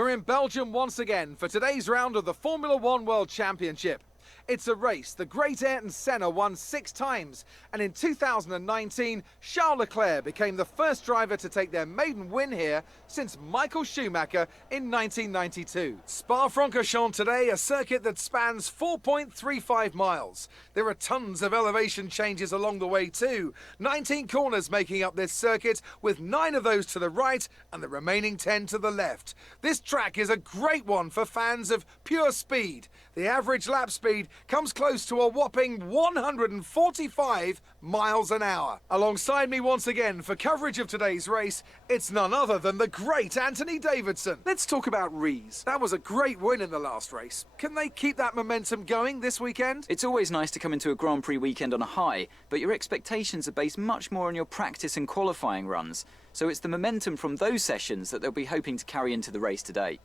We're in Belgium once again for today's round of the Formula One World Championship. It's a race the great Ayrton Senna won 6 times, and in 2019, Charles Leclerc became the first driver to take their maiden win here since Michael Schumacher in 1992. Spa-Francorchamps today, a circuit that spans 4.35 miles. There are tons of elevation changes along the way too. 19 corners making up this circuit, with 9 of those to the right and the remaining 10 to the left. This track is a great one for fans of pure speed. The average lap speed comes close to a whopping 145 miles an hour. Alongside me once again for coverage of today's race, it's none other than the great Anthony Davidson. Let's talk about Rees. That was a great win in the last race. Can they keep that momentum going this weekend? It's always nice to come into a Grand Prix weekend on a high, but your expectations are based much more on your practice and qualifying runs. So it's the momentum from those sessions that they'll be hoping to carry into the race today.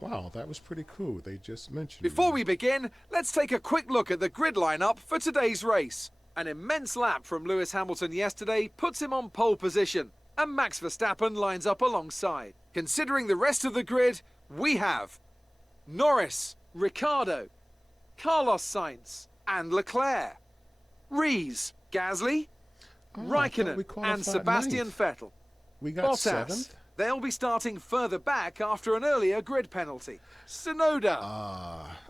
Wow, that was pretty cool. They just mentioned Before we begin, let's take a quick look at the grid lineup for today's race. An immense lap from Lewis Hamilton yesterday puts him on pole position, and Max Verstappen lines up alongside. Considering the rest of the grid, we have Norris, Ricciardo, Carlos Sainz and Leclerc, Rees, Gasly, Raikkonen and Sebastian Vettel. We got Bottas. 7th. They'll be starting further back after an earlier grid penalty. Tsunoda,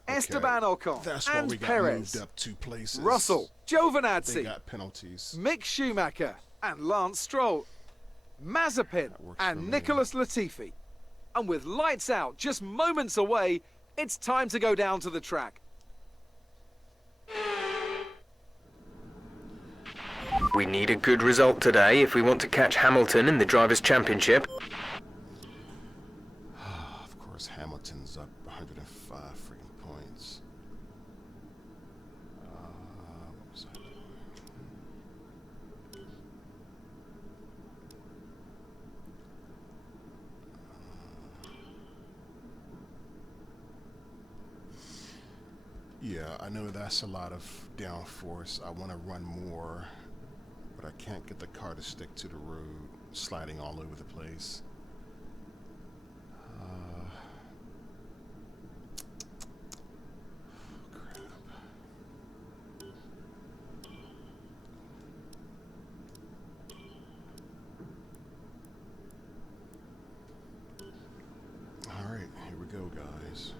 Okay. Esteban Ocon That's why and we got Perez, moved up 2 places. Russell, They Giovinazzi, got penalties. Mick Schumacher and Lance Stroll, Mazepin works for and me. Nicholas Latifi. And with lights out just moments away, it's time to go down to the track. We need a good result today if we want to catch Hamilton in the Drivers' Championship. Of course, Hamilton's up 105 freaking points. What was I doing? Yeah, I know that's a lot of downforce. I want to run more, but I can't get the car to stick to the road, sliding all over the place. Crap. All right, here we go, guys.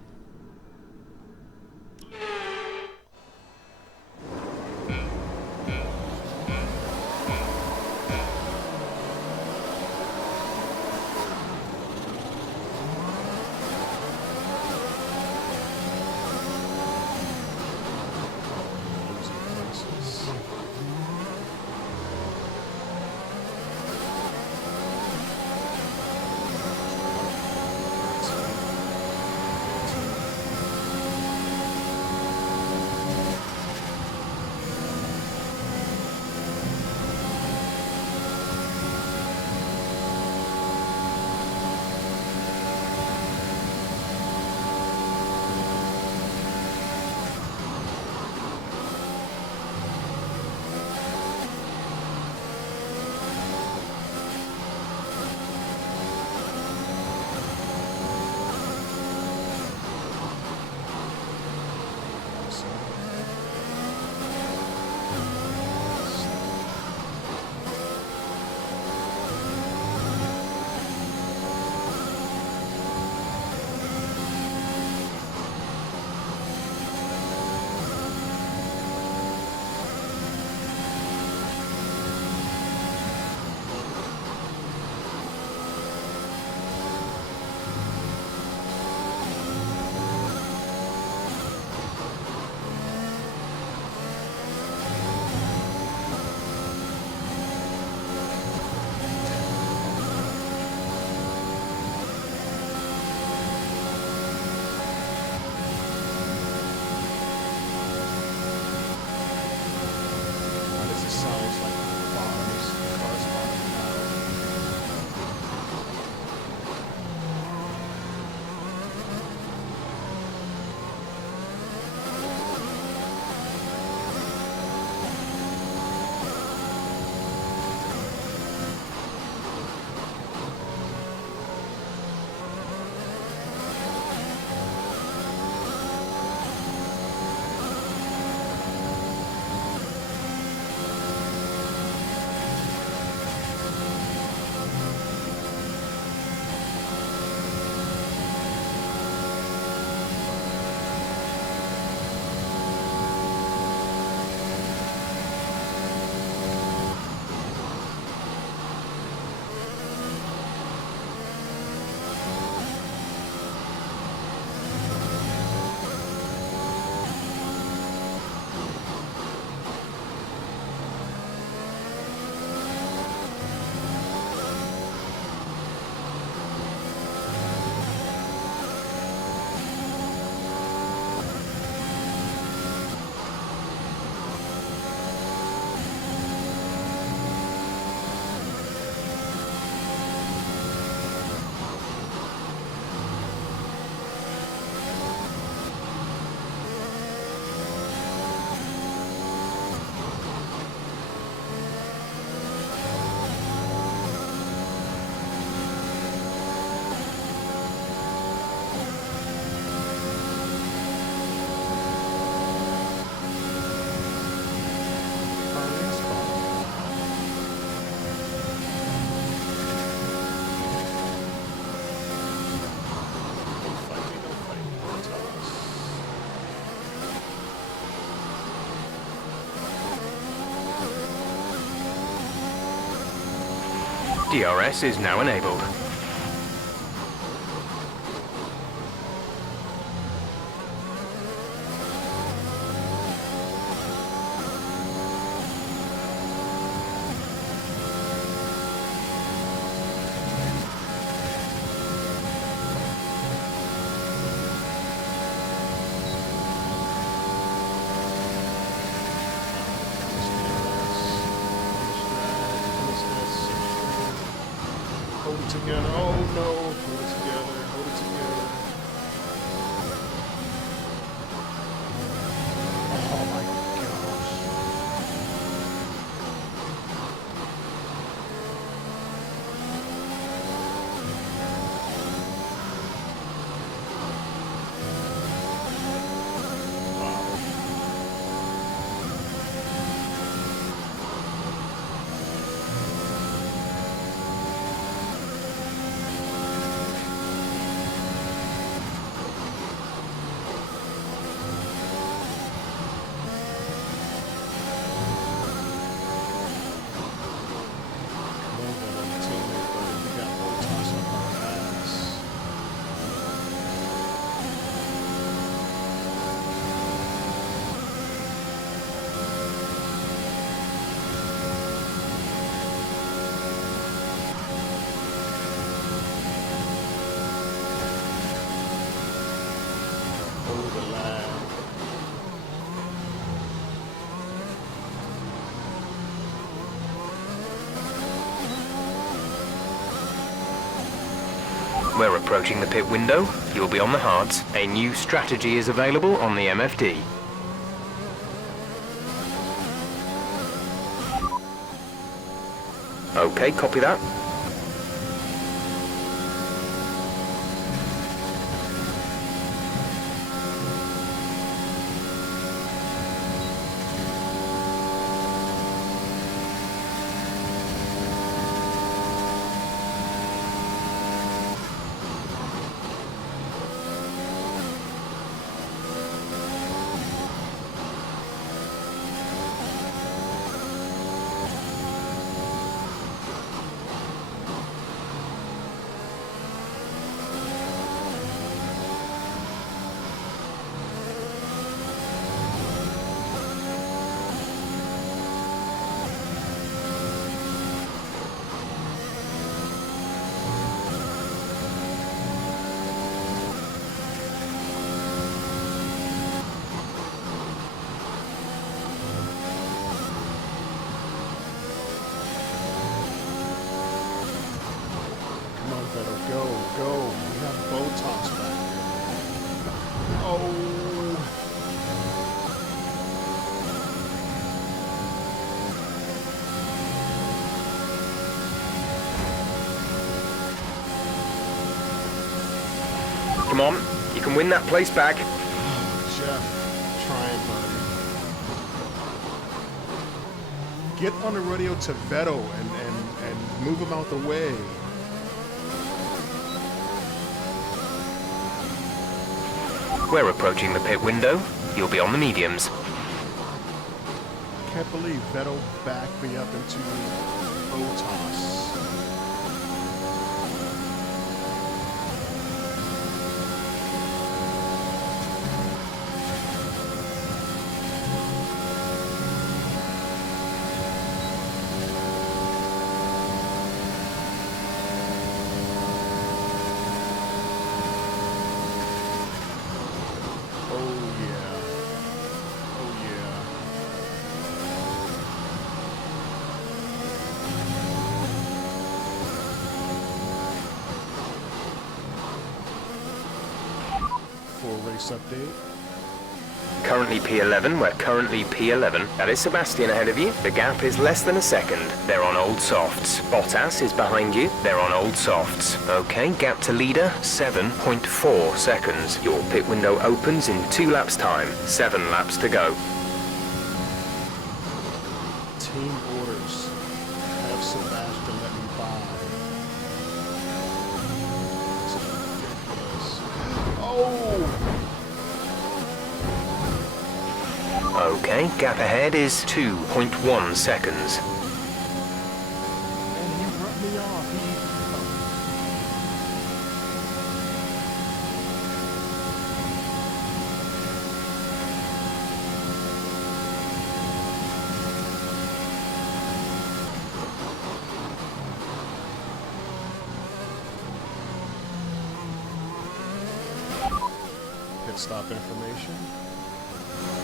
DRS is now enabled. Hold it together. Oh no. Hold it together. Hold it together. Oh my gosh. We're approaching the pit window. You'll be on the hards. A new strategy is available on the MFD. Okay, copy that. Go, go. We have Botox back here. Oh. Come on, you can win that place back. Jeff, trying, buddy. Get on the radio to Vettel and move him out the way. We're approaching the pit window. You'll be on the mediums. Can't believe Vettel backed me up into Botas. Race update. Currently P11, we're currently P11. That is Sebastian ahead of you. The gap is less than a second. They're on old softs. Bottas is behind you. They're on old softs. Okay, gap to leader, 7.4 seconds. Your pit window opens in 2 laps time. 7 laps to go. Team orders. Have Sebastian let me by. Oh! Okay, gap ahead is 2.1 seconds. And he run me off. Pit stop information.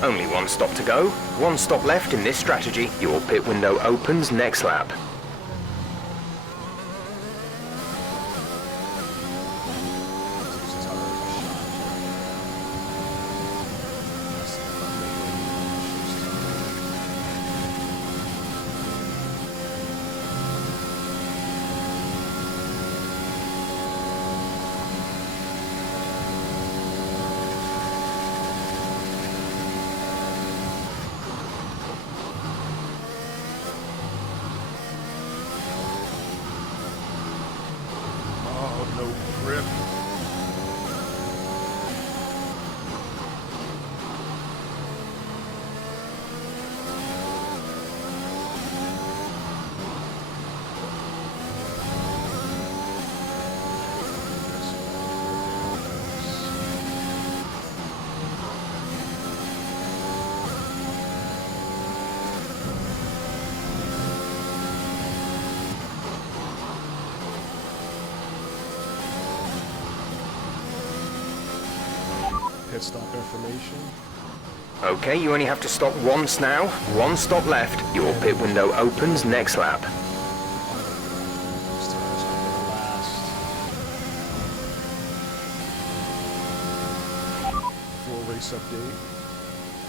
Only one stop to go. One stop left in this strategy. Your pit window opens next lap. Oh, no grip. Pit stop information. Okay, you only have to stop once now. One stop left. Your pit window opens next lap. These tires are gonna last. Full race update.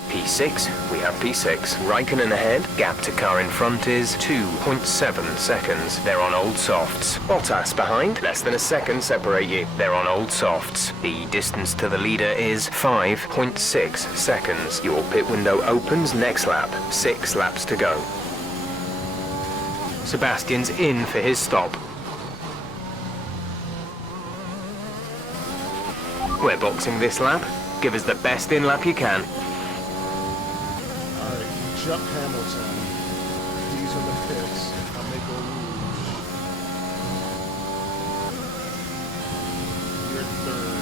P6, we have P6. Raikkonen ahead. Gap to car in front is 2.7 seconds. They're on old softs. Bottas behind. Less than a second separate you. They're on old softs. The distance to the leader is 5.6 seconds. Your pit window opens next lap. 6 laps to go. Sebastian's in for his stop. We're boxing this lap. Give us the best in lap you can. Alright, jump Hamilton. These are the pits. I'll make a rouge. You're third.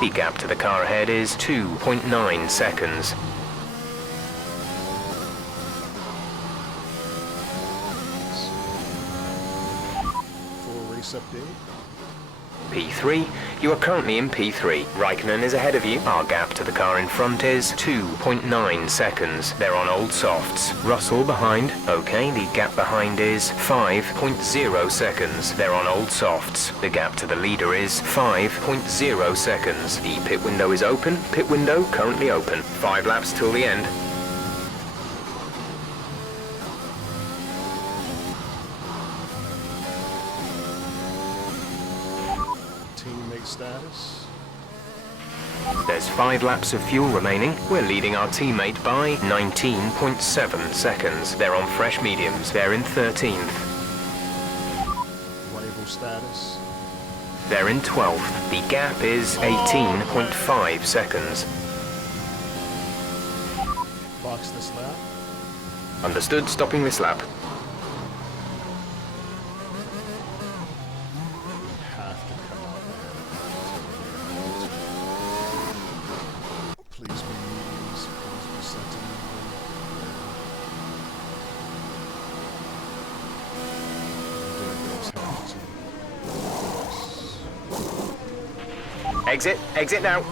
The gap to the car ahead is 2.9 seconds. Full race update. P3, you are currently in P3. Raikkonen is ahead of you. Our gap to the car in front is 2.9 seconds. They're on old softs. Russell behind. Okay, the gap behind is 5.0 seconds. They're on old softs. The gap to the leader is 5.0 seconds. The pit window is open. Pit window currently open. 5 laps till the end. Teammate status. There's 5 laps of fuel remaining. We're leading our teammate by 19.7 seconds. They're on fresh mediums. They're in 13th. Rival status. They're in 12th. The gap is 18.5 seconds. Box this lap. Understood, stopping this lap. Have to come out there. Please be mediums. Please be centimeters. There goes Hamilton. Exit, exit now.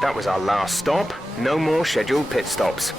That was our last stop. No more scheduled pit stops.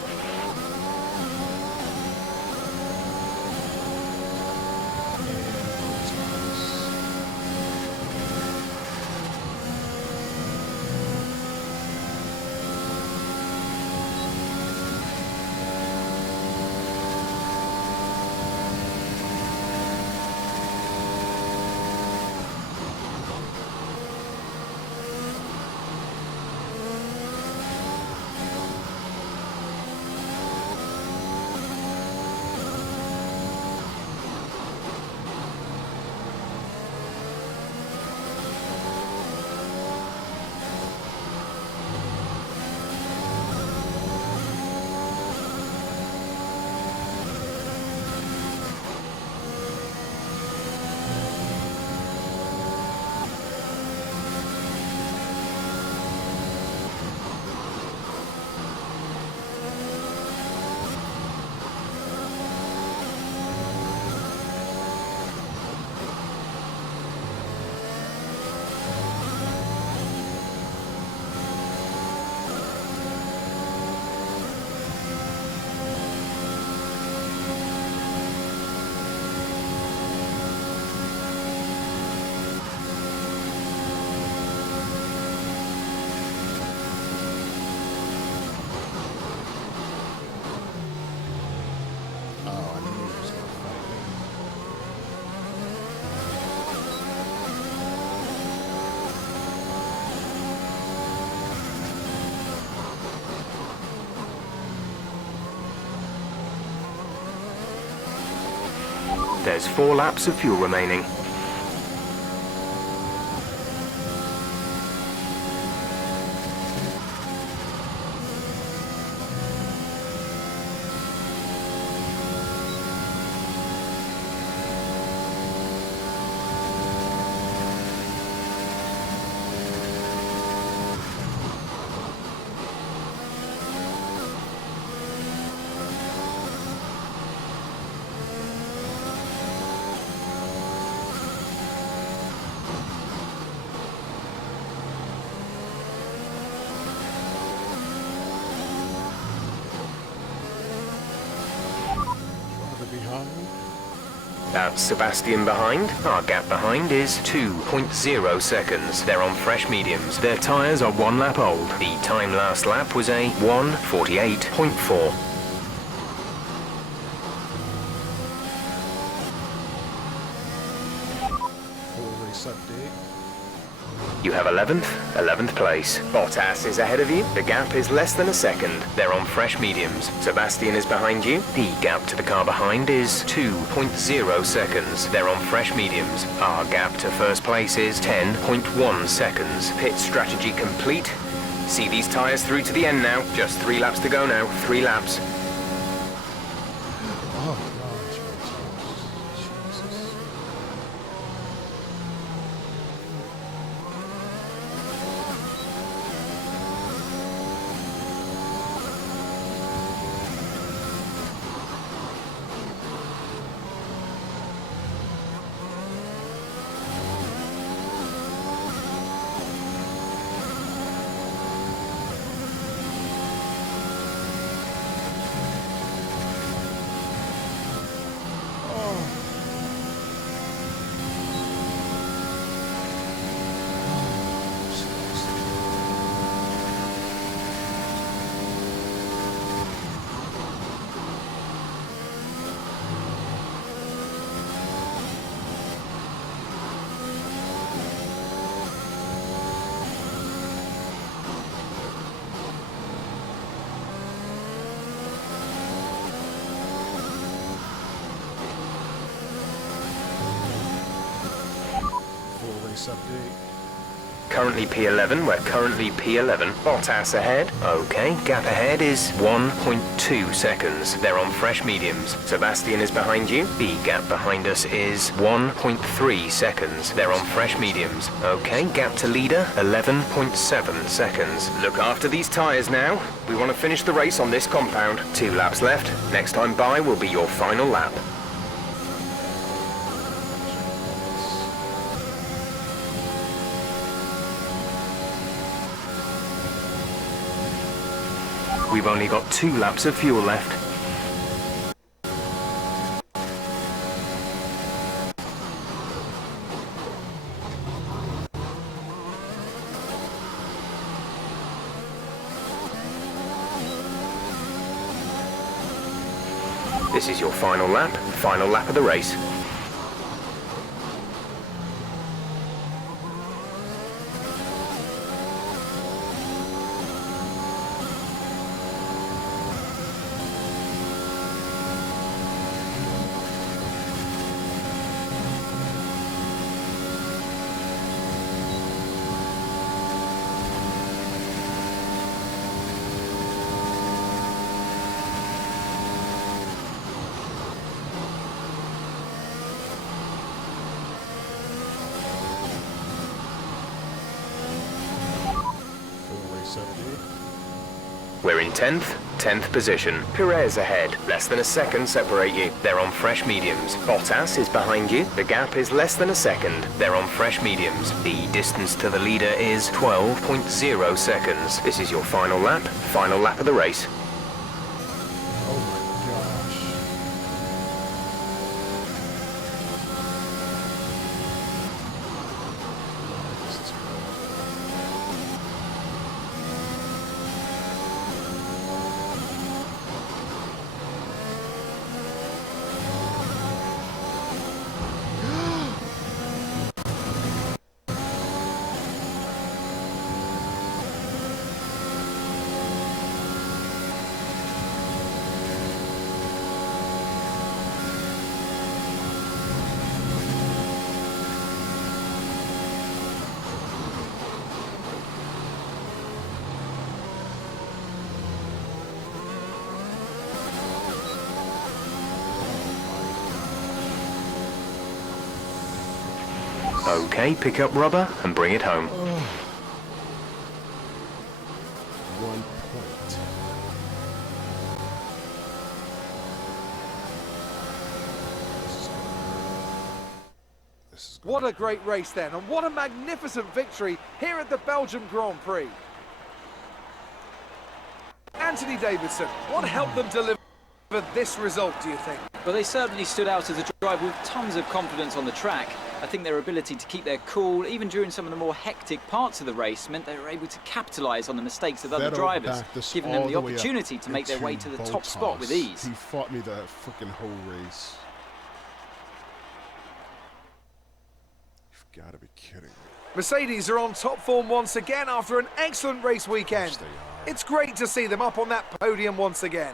There's 4 laps of fuel remaining. That's Sebastian behind. Our gap behind is 2.0 seconds. They're on fresh mediums. Their tyres are 1 lap old. The time last lap was a 1:48.4. Full race update. You have 11th place. Bottas is ahead of you. The gap is less than a second. They're on fresh mediums. Sebastian is behind you. The gap to the car behind is 2.0 seconds. They're on fresh mediums. Our gap to first place is 10.1 seconds. Pit strategy complete. See these tyres through to the end now. Just 3 laps to go now. 3 laps. Oh, gosh. Jesus. Update. Currently P11, we're currently P11. Bottas ahead. Okay, gap ahead is 1.2 seconds. They're on fresh mediums. Sebastian is behind you. The gap behind us is 1.3 seconds. They're on fresh mediums. Okay, gap to leader, 11.7 seconds. Look after these tyres now. We want to finish the race on this compound. 2 laps left. Next time by will be your final lap. We've only got 2 laps of fuel left. This is your final lap of the race. We're in 10th position. Perez ahead. Less than a second separate you. They're on fresh mediums. Bottas is behind you. The gap is less than a second. They're on fresh mediums. The distance to the leader is 12.0 seconds. This is your final lap of the race. Oh my gosh. This is Okay, pick up rubber and bring it home. 1 point. This is What a great race then, and what a magnificent victory here at the Belgium Grand Prix. Anthony Davidson, what helped them deliver this result, do you think? Well, they certainly stood out as a driver with tons of confidence on the track. I think their ability to keep their cool, even during some of the more hectic parts of the race, meant they were able to capitalise on the mistakes of other drivers, giving them the opportunity to make their way to the top spot with ease. He fought me the freaking whole race. You've got to be kidding me. Mercedes are on top form once again after an excellent race weekend. Yes, they are. It's great to see them up on that podium once again.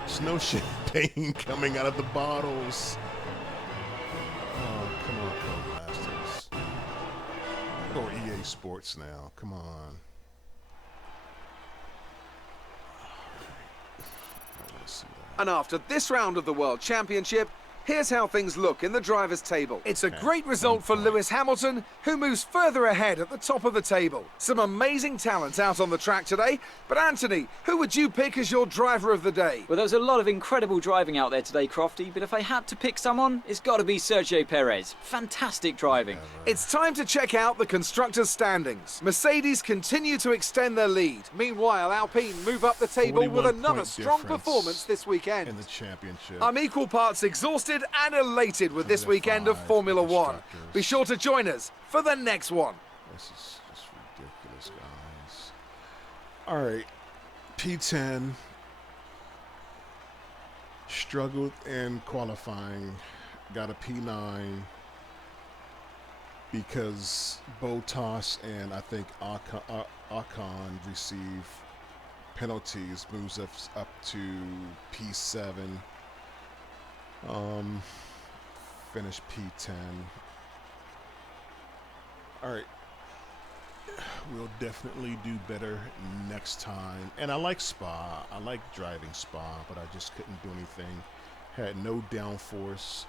There's no champagne coming out of the bottles. Oh, come on, Codemasters. Or EA Sports now. Come on. I want to see that. And after this round of the World Championship, here's how things look in the drivers' table. It's a great result for Lewis Hamilton, who moves further ahead at the top of the table. Some amazing talent out on the track today. But Anthony, who would you pick as your driver of the day? Well, there was a lot of incredible driving out there today, Crofty, but if I had to pick someone, it's got to be Sergio Perez. Fantastic driving. It's time to check out the constructors' standings. Mercedes continue to extend their lead. Meanwhile, Alpine move up the table with 41 another point strong difference performance this weekend. in the championship. I'm equal parts exhausted and elated with this weekend of Formula One. Be sure to join us for the next one. This is just ridiculous, guys. All right, P10 struggled in qualifying, got a P9 because Bottas and I think Ocon receive penalties, moves us up to P7. Finish P10. All right. We'll definitely do better next time. And I like Spa. I like driving Spa, but I just couldn't do anything. Had no downforce.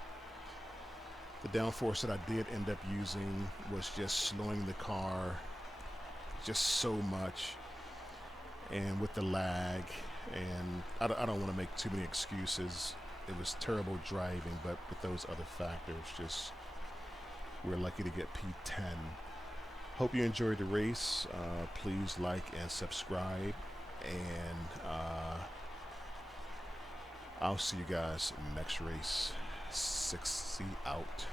The downforce that I did end up using was just slowing the car just so much. And with the lag, and I don't want to make too many excuses. It was terrible driving, but with those other factors, just we're lucky to get P10. Hope you enjoyed the race. Please like and subscribe, and I'll see you guys next race. 6C out.